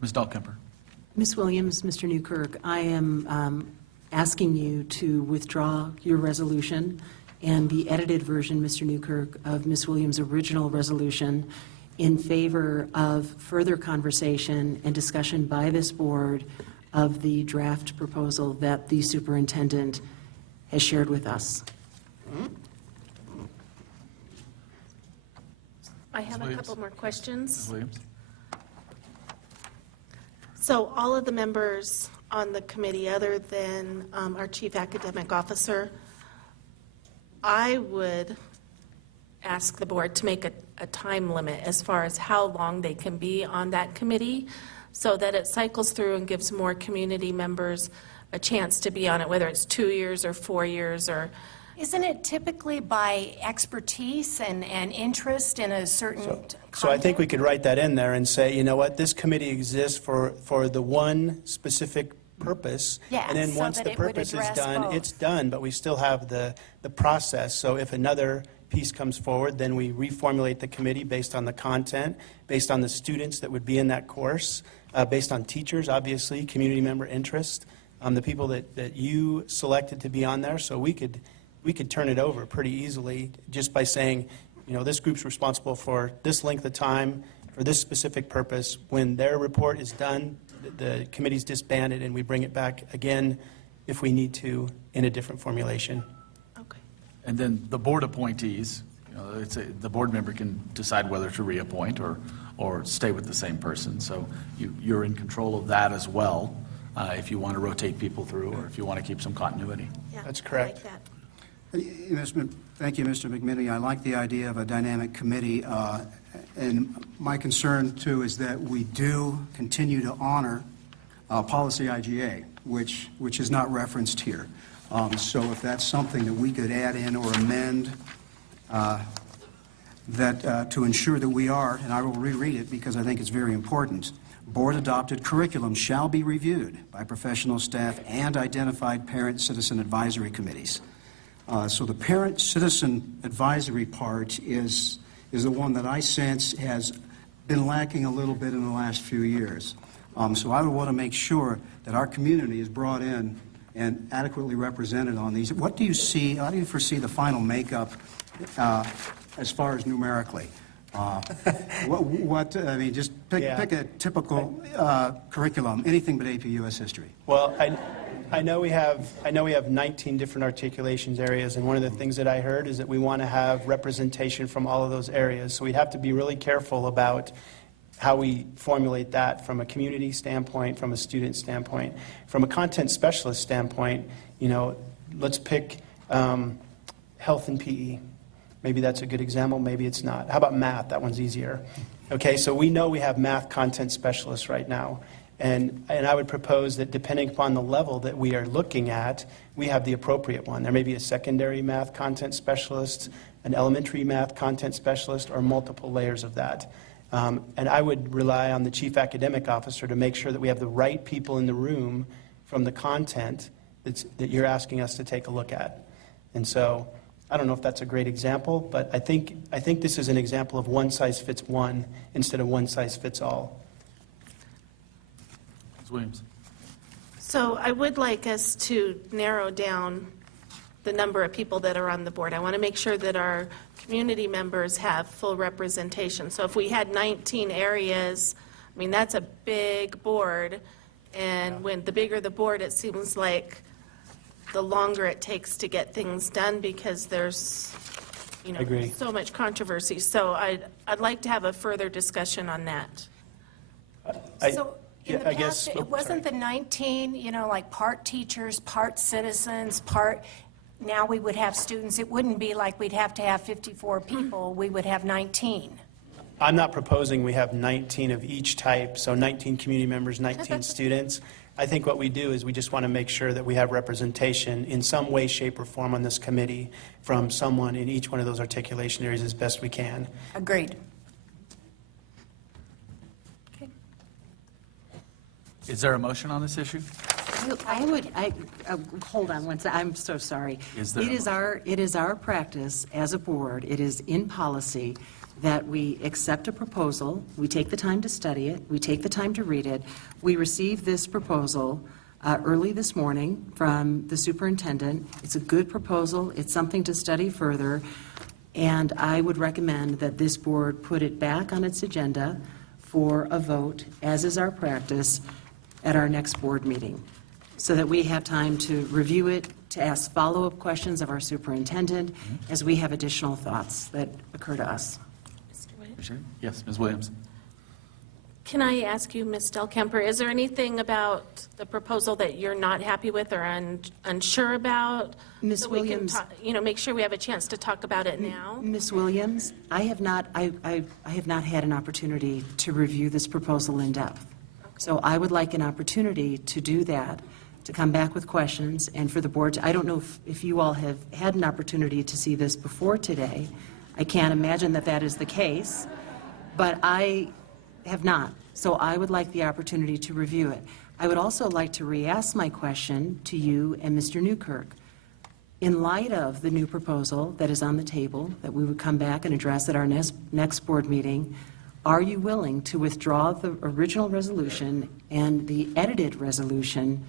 Ms. Dahlkemper. Ms. Williams, Mr. Newkirk, I am asking you to withdraw your resolution and the edited version, Mr. Newkirk, of Ms. Williams' original resolution in favor of further conversation and discussion by this board of the draft proposal that the superintendent has shared with us. I have a couple more questions. Ms. Williams. So all of the members on the committee, other than our chief academic officer, I would ask the board to make a time limit as far as how long they can be on that committee so that it cycles through and gives more community members a chance to be on it, whether it's 2 years or 4 years or... Isn't it typically by expertise and interest in a certain content? So I think we could write that in there and say, you know what, this committee exists for the one specific purpose. Yeah, and then so once that the it would purpose is address done, both. it's done, but we still have the process. So if another piece comes forward, then we reformulate the committee based on the content, based on the students that would be in that course, based on teachers, obviously, community member interest, the people that you selected to be on there. So we could turn it over pretty easily just by saying, you know, this group's responsible for this length of time for this specific purpose. When their report is done, the committee's disbanded and we bring it back again if we need to in a different formulation. Okay. And then the board appointees, you know, the board member can decide whether to reappoint or stay with the same person. So you're in control of that as well, if you want to rotate people through or if you want to keep some continuity. Yeah, That's correct. I like that. Thank you, Mr. McMinimee. I like the idea of a dynamic committee, and my concern, too, is that we do continue to honor policy IGA, which is not referenced here. So if that's something that we could add in or amend to ensure that we are, and I will reread it because I think it's very important, board-adopted curriculum shall be reviewed by professional staff and identified parent-citizen advisory committees. So the parent-citizen advisory part is the one that I sense has been lacking a little bit in the last few years. So I would want to make sure that our community is brought in and adequately represented on these. What do you see, how do you foresee the final makeup as far as numerically? I mean, just pick a typical curriculum, anything but AP US history. Well, I know we have 19 different articulations areas, and one of the things that I heard is that we want to have representation from all of those areas. So we'd have to be really careful about how we formulate that from a community standpoint, from a student standpoint, from a content specialist standpoint. You know, let's pick health and PE. Maybe that's a good example, maybe it's not. How about math? That one's easier. Okay, so we know we have math content specialists right now. And I would propose that depending upon the level that we are looking at, we have the appropriate one. There may be a secondary math content specialist, an elementary math content specialist, or multiple layers of that. And I would rely on the chief academic officer to make sure that we have the right people in the room from the content that you're asking us to take a look at. And so I don't know if that's a great example, but I think this is an example of one size fits one instead of one size fits all. Ms. Williams. So I would like us to narrow down the number of people that are on the board. I want to make sure that our community members have full representation. So if we had 19 areas, I mean, that's a big board. And when the bigger the board, it seems like the longer it takes to get things done because there's, you know, Agree. so much controversy. So I'd like to have a further discussion on that. So in the past, it wasn't the 19, you know, like part teachers, part citizens, part, now we would have students. It wouldn't be like we'd have to have 54 people. We would have 19. I'm not proposing we have 19 of each type, so 19 community members, 19 students. I think what we do is we just want to make sure that we have representation in some way, shape, or form on this committee from someone in each one of those articulation areas as best we can. Agreed. Is there a motion on this issue? Hold on one second. I'm so sorry. Is there It is our practice as a board, it is in policy, that we accept a proposal, we take the time to study it, we take the time to read it. We received this proposal early this morning from the superintendent. It's a good proposal, it's something to study further, and I would recommend that this board put it back on its agenda for a vote, as is our practice, at our next board meeting, so that we have time to review it, to ask follow-up questions of our superintendent, as we have additional thoughts that occur to us. Mr. Witt? Appreciate it. Yes, Ms. Williams. Can I ask you, Ms. Delkemper, is there anything about the proposal that you're not happy with or unsure about? Ms. So we can Williams. talk- make sure we have a chance to talk about it now? Ms. Williams, I have not had an opportunity to review this proposal in depth. So I would like an opportunity to do that, to come back with questions, and for the board to, I don't know if you all have had an opportunity to see this before today. I can't imagine that that is the case, but I have not. So I would like the opportunity to review it. I would also like to re-ask my question to you and Mr. Newkirk. In light of the new proposal that is on the table, that we would come back and address at our next board meeting, are you willing to withdraw the original resolution and the edited resolution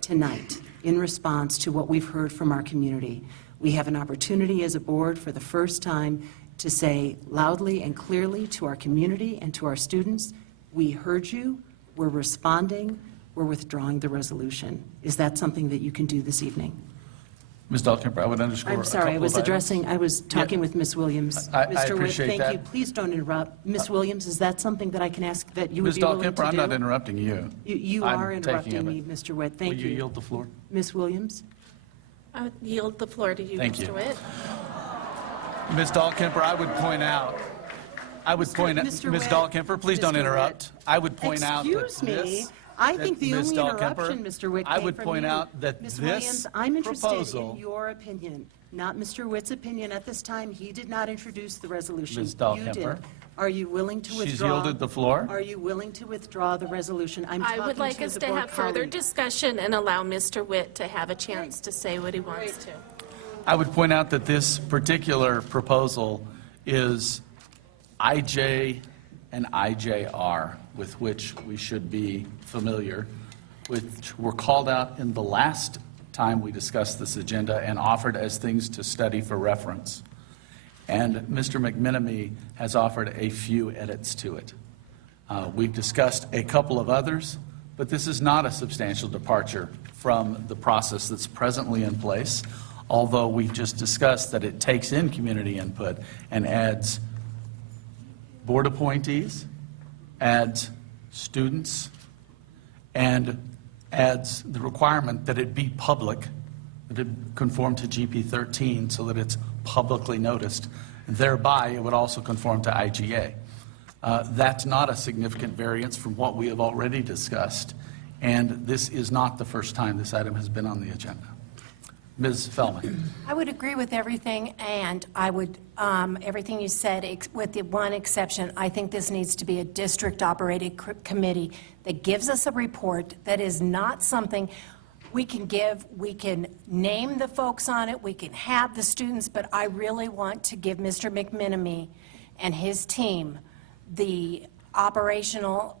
tonight in response to what we've heard from our community? We have an opportunity as a board for the first time to say loudly and clearly to our community and to our students, we heard you, we're responding, we're withdrawing the resolution. Is that something that you can do this evening? Ms. Dahlkemper, I would underscore I'm sorry, I was talking with Ms. Williams. I Mr. Witt, appreciate thank you. that. Please don't interrupt. Ms. Williams, is that something that I can ask that you would Ms. be willing to do? Dahlkemper, I'm not interrupting you. You I'm are taking interrupting it. me, Mr. Witt. Thank Will you you. yield the floor? Ms. Williams? I would yield the floor to you, Thank you. Mr. Witt. Ms. Dahlkemper, I would point out, Mr. Ms. Witt, Dahlkemper, please don't Mr. interrupt. I would point out that Excuse me. this... I that think the Ms. only Dahlkemper, interruption, Mr. Witt, I came would from point you. out that Ms. this Williams, I'm interested proposal... in your opinion, not Mr. Witt's opinion at this time. He did not introduce the resolution. Ms. You Dahlkemper. did. Are you willing to withdraw? She's yielded the floor. Are you willing to withdraw the resolution? I'm I talking would like to us the to board have further colleague. discussion and allow Mr. Witt to have a chance to say what he wants to. I would point out that this particular proposal is IJ and IJR, with which we should be familiar, which were called out in the last time we discussed this agenda and offered as things to study for reference. And Mr. McMinimee has offered a few edits to it. We've discussed a couple of others, but this is not a substantial departure from the process that's presently in place, although we've just discussed that it takes in community input and adds board appointees, adds students, and adds the requirement that it be public, that it conform to GP 13 so that it's publicly noticed. Thereby, it would also conform to IGA. That's not a significant variance from what we have already discussed, and this is not the first time this item has been on the agenda. Ms. Fellman. I would agree with everything, and I would, everything you said, with the one exception. I think this needs to be a district-operated committee that gives us a report that is not something we can give. We can name the folks on it, we can have the students, but I really want to give Mr. McMinimee and his team the operational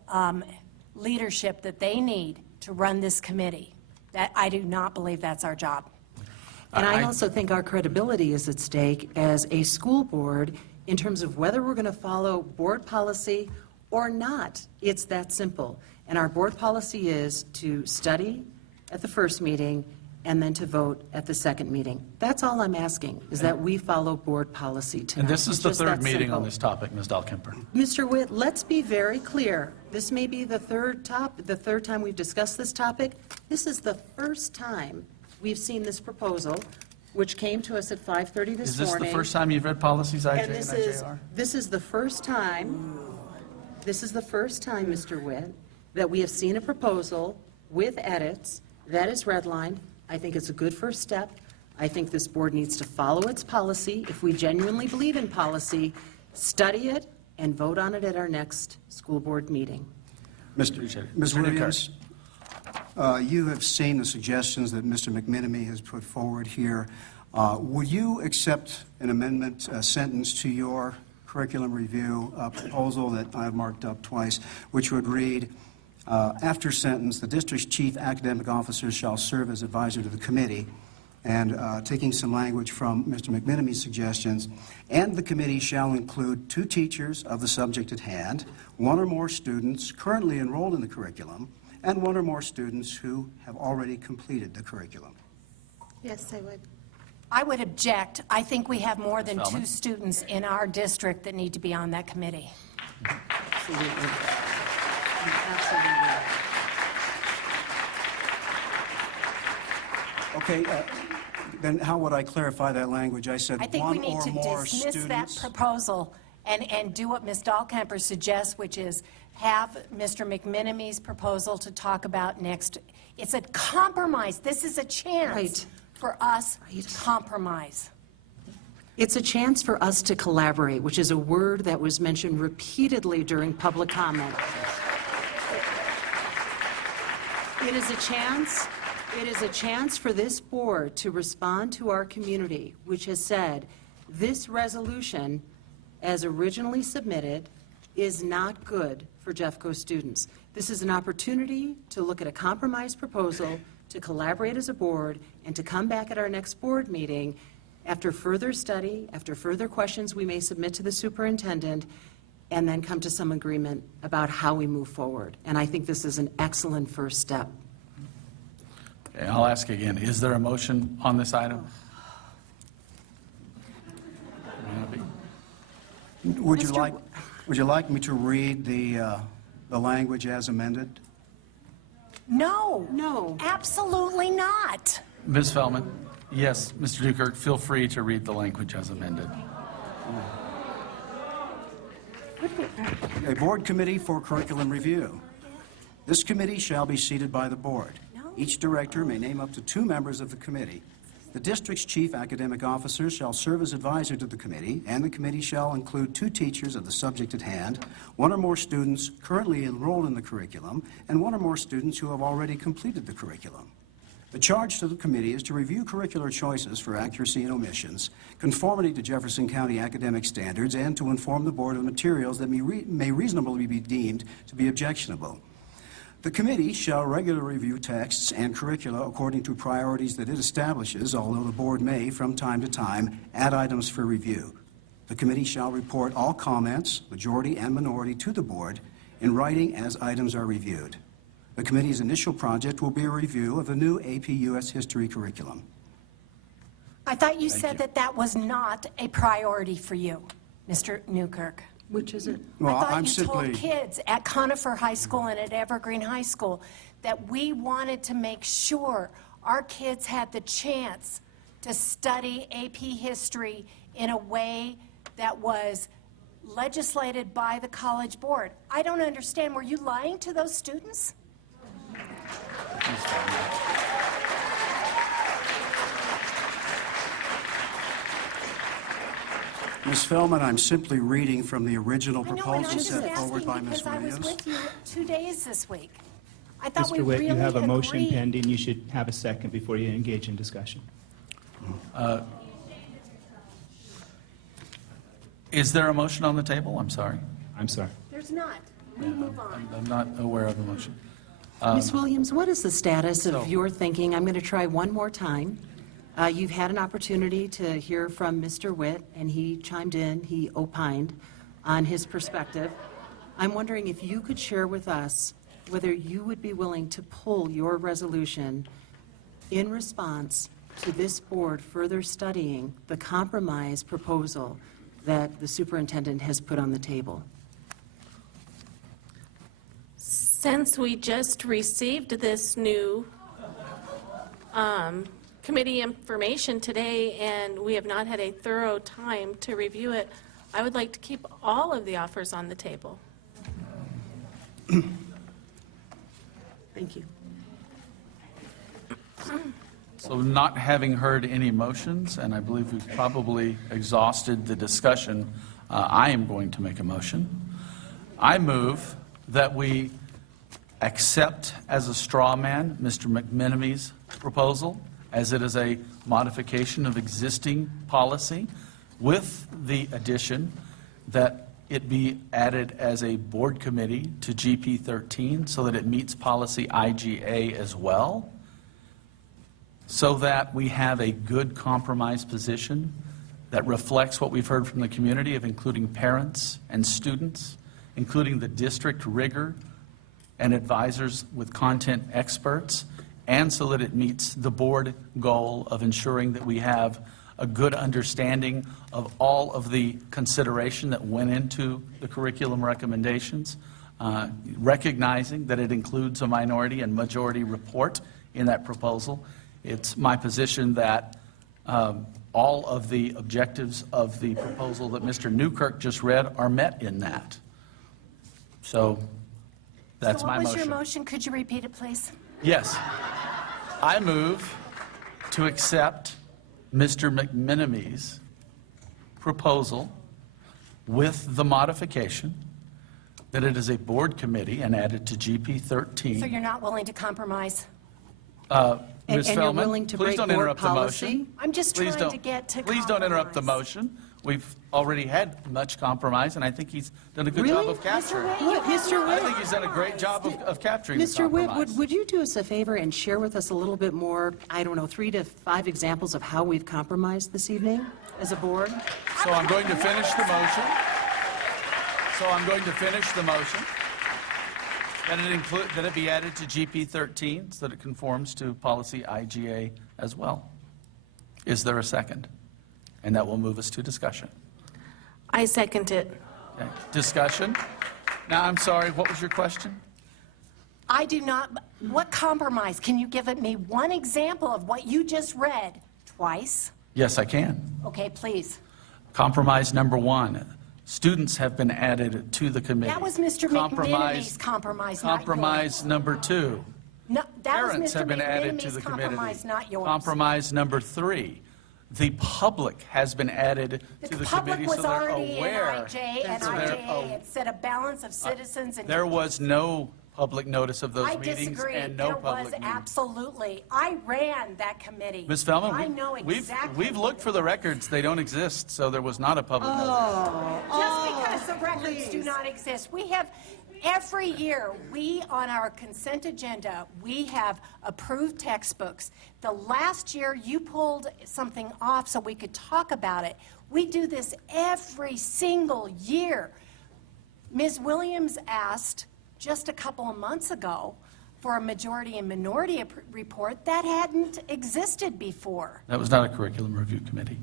leadership that they need to run this committee. That I do not believe that's our job. And I also think our credibility is at stake as a school board in terms of whether we're going to follow board policy or not. It's that simple. And our board policy is to study at the first meeting and then to vote at the second meeting. That's all I'm asking, is that we follow board policy tonight. And this is It's the just third that meeting on simple. this topic, Ms. Dahlkemper. Mr. Witt, let's be very clear. This may be the third time we've discussed this topic. This is the first time we've seen this proposal, which came to us at 5:30 this Is this morning. the first time you've read policies, IJ And and IJR? this is the first time, Mr. Witt, that we have seen a proposal with edits that is redlined. I think it's a good first step. I think this board needs to follow its policy. If we genuinely believe in policy, study it and vote on it at our next school board meeting. Appreciate it. Ms. Mr. Newkirk. Williams, you have seen the suggestions that Mr. McMinimee has put forward here. Will you accept an amendment, a sentence to your curriculum review proposal that I've marked up twice, which would read, after sentence, the district's chief academic officer shall serve as advisor to the committee, and taking some language from Mr. McMinimee's suggestions, and the committee shall include 2 teachers of the subject at hand, 1 or more students currently enrolled in the curriculum, and 1 or more students who have already completed the curriculum. Yes, I would. I would object. I think we have more than Feldman? 2 students in our district that need to be on that committee. Absolutely. Absolutely. Okay, then how would I clarify that language? I said I think we 1 need or to more dismiss that students. proposal and do what Ms. Dahlkemper suggests, which is have Mr. McMinimee's proposal to talk about next. It's a compromise. This is a chance Right. for us Right. to compromise. It's a chance for us to collaborate, which is a word that was mentioned repeatedly during public comment. It is a chance for this board to respond to our community, which has said, this resolution, as originally submitted, is not good for Jeffco students. This is an opportunity to look at a compromise proposal, to collaborate as a board, and to come back at our next board meeting after further study, after further questions we may submit to the superintendent, and then come to some agreement about how we move forward. And I think this is an excellent first step. Okay, I'll ask again, is there a motion on this item? May not be. Would you like me to read the language as amended? No. No. Absolutely not. Ms. Feldman? Yes, Mr. Newkirk, feel free to read the language as amended. A board committee for curriculum review. This committee shall be seated by the board. Each director may name up to 2 members of the committee. The district's chief academic officer shall serve as advisor to the committee, and the committee shall include 2 teachers of the subject at hand, 1 or more students currently enrolled in the curriculum, and 1 or more students who have already completed the curriculum. The charge to the committee is to review curricular choices for accuracy and omissions, conformity to Jefferson County academic standards, and to inform the board of materials that may reasonably be deemed to be objectionable. The committee shall regularly review texts and curricula according to priorities that it establishes, although the board may, from time to time, add items for review. The committee shall report all comments, majority and minority, to the board in writing as items are reviewed. The committee's initial project will be a review of the new AP U.S. History curriculum. I thought you said that that was not a priority for you, Mr. Newkirk. Which is it? Well, I thought I'm you simply... told kids at Conifer High School and at Evergreen High School that we wanted to make sure our kids had the chance to study AP history in a way that was legislated by the College Board. I don't understand. Were you lying to those students? Ms. Feldman, I'm simply reading from the original I know, and proposal I'm just set forward asking by Ms. because I was Williams. with you 2 days this week. I thought we Mr. Witt, really you have a motion agreed. pending. You should have a second before you engage in discussion. Is there a motion on the table? I'm sorry. I'm sorry. There's not. We move on. I'm not aware of a motion. Ms. Williams, what is the status so- of your thinking? I'm going to try one more time. You've had an opportunity to hear from Mr. Witt, and he chimed in, he opined on his perspective. I'm wondering if you could share with us whether you would be willing to pull your resolution in response to this board further studying the compromise proposal that the superintendent has put on the table. Since we just received this new committee information today and we have not had a thorough time to review it, I would like to keep all of the offers on the table. Thank you. So not having heard any motions, and I believe we've probably exhausted the discussion, I am going to make a motion. I move that we accept as a straw man Mr. McMinimee's proposal, as it is a modification of existing policy, with the addition that it be added as a board committee to GP 13 so that it meets policy IGA as well, so that we have a good compromise position that reflects what we've heard from the community of including parents and students, including the district rigor and advisors with content experts, and so that it meets the board goal of ensuring that we have a good understanding of all of the consideration that went into the curriculum recommendations, recognizing that it includes a minority and majority report in that proposal. It's my position that all of the objectives of the proposal that Mr. Newkirk just read are met in that. So that's my So what was motion. your motion? Could you repeat it, please? Yes. I move to accept Mr. McMinimee's proposal with the modification that it is a board committee and added to GP 13. So you're not willing to compromise? And Ms. you're Feldman, willing to please break don't board interrupt the policy? motion. I'm just Please trying don't- to get to Please don't interrupt the compromise. motion. We've already had much compromise, and I think he's done a good job Really? of capturing. What, Mr. I Witt? think he's done a great job of capturing the Mr. Witt, compromise. would you do us a favor and share with us a little bit more, I don't know, 3 to 5 examples of how we've compromised this evening as a board? So I'm going to finish the motion. That it be added to GP 13 so that it conforms to policy IGA as well. Is there a second? And that will move us to discussion. I second it. Okay. Discussion? Now, I'm sorry, what was your question? I do not, what compromise? Can you give me one example of what you just read twice? Yes, I can. Okay, please. Compromise number 1, students have been added to the committee. That was Mr. McMinimee's compromise, not yours. Compromise number 2, No, that was parents Mr. have been added to McMinimee's the committee. compromise, not yours. Compromise number 3, the public has been added to The the public committee so was they're already in aware. IJ and So they're IJA. It said a balance of citizens and. There was no public notice of those I meetings disagree. and no There was public meeting. absolutely. I ran that committee. Ms. Feldman, I know exactly. we've looked for the records. They don't exist, so there was not a public notice. Just because the records do not exist. We have, every year, on our consent agenda, we have approved textbooks. The last year, you pulled something off so we could talk about it. We do this every single year. Ms. Williams asked just a couple of months ago for a majority and minority report that hadn't existed before. That was not a curriculum review committee.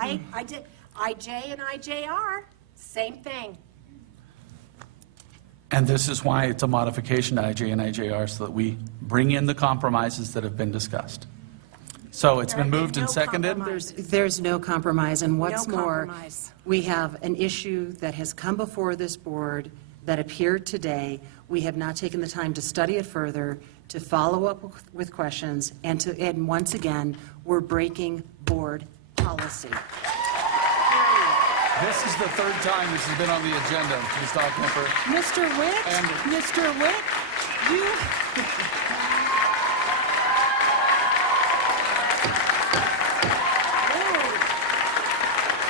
I did, IJ and IJR, same thing. And this is why it's a modification to IJ and IJR, so that we bring in the compromises that have been discussed. So it's been moved and No seconded. compromise. There's no compromise, and what's No more, compromise. we have an issue that has come before this board that appeared today. We have not taken the time to study it further, to follow up with questions, and once again, we're breaking board policy. This is the third time this has been on the agenda, Ms. Dahlkemper. Mr. Witt, And- Mr. Witt, you,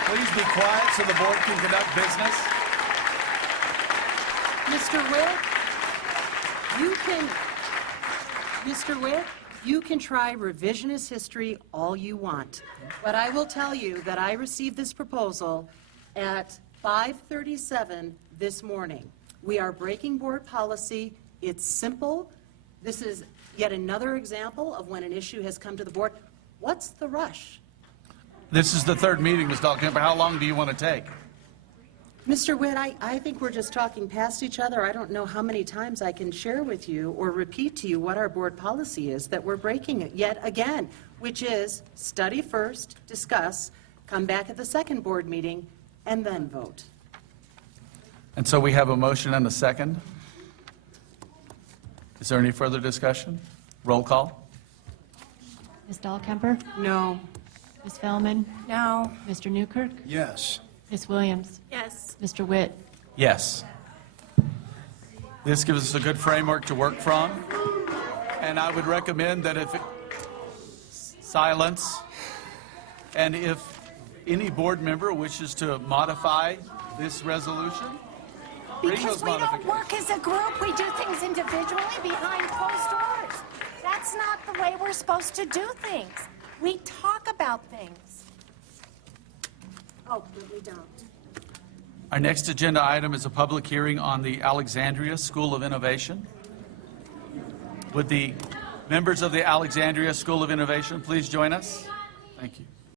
Please be quiet so the board can conduct business. Mr. Witt, you can try revisionist history all you want, but I will tell you that I received this proposal at 5:37 this morning. We are breaking board policy. It's simple. This is yet another example of when an issue has come to the board. What's the rush? This is the third meeting, Ms. Dahlkemper. How long do you want to take? Mr. Witt, I think we're just talking past each other. I don't know how many times I can share with you or repeat to you what our board policy is that we're breaking it yet again, which is study first, discuss, come back at the second board meeting, and then vote. And so we have a motion and a second. Is there any further discussion? Roll call. Ms. Dahlkemper? No. Ms. Feldman? No, Mr. Newkirk? Yes. Ms. Williams? Yes. Mr. Witt? Yes. This gives us a good framework to work from, and I would recommend that silence, and if any board member wishes to modify this resolution? Bring Because those we don't modifications. work as a group, we do things individually behind closed doors. That's not the way we're supposed to do things. We talk about things. Oh, but we don't. Our next agenda item is a public hearing on the Alexandria School of Innovation. Would the members of the Alexandria School of Innovation please join us? Thank you.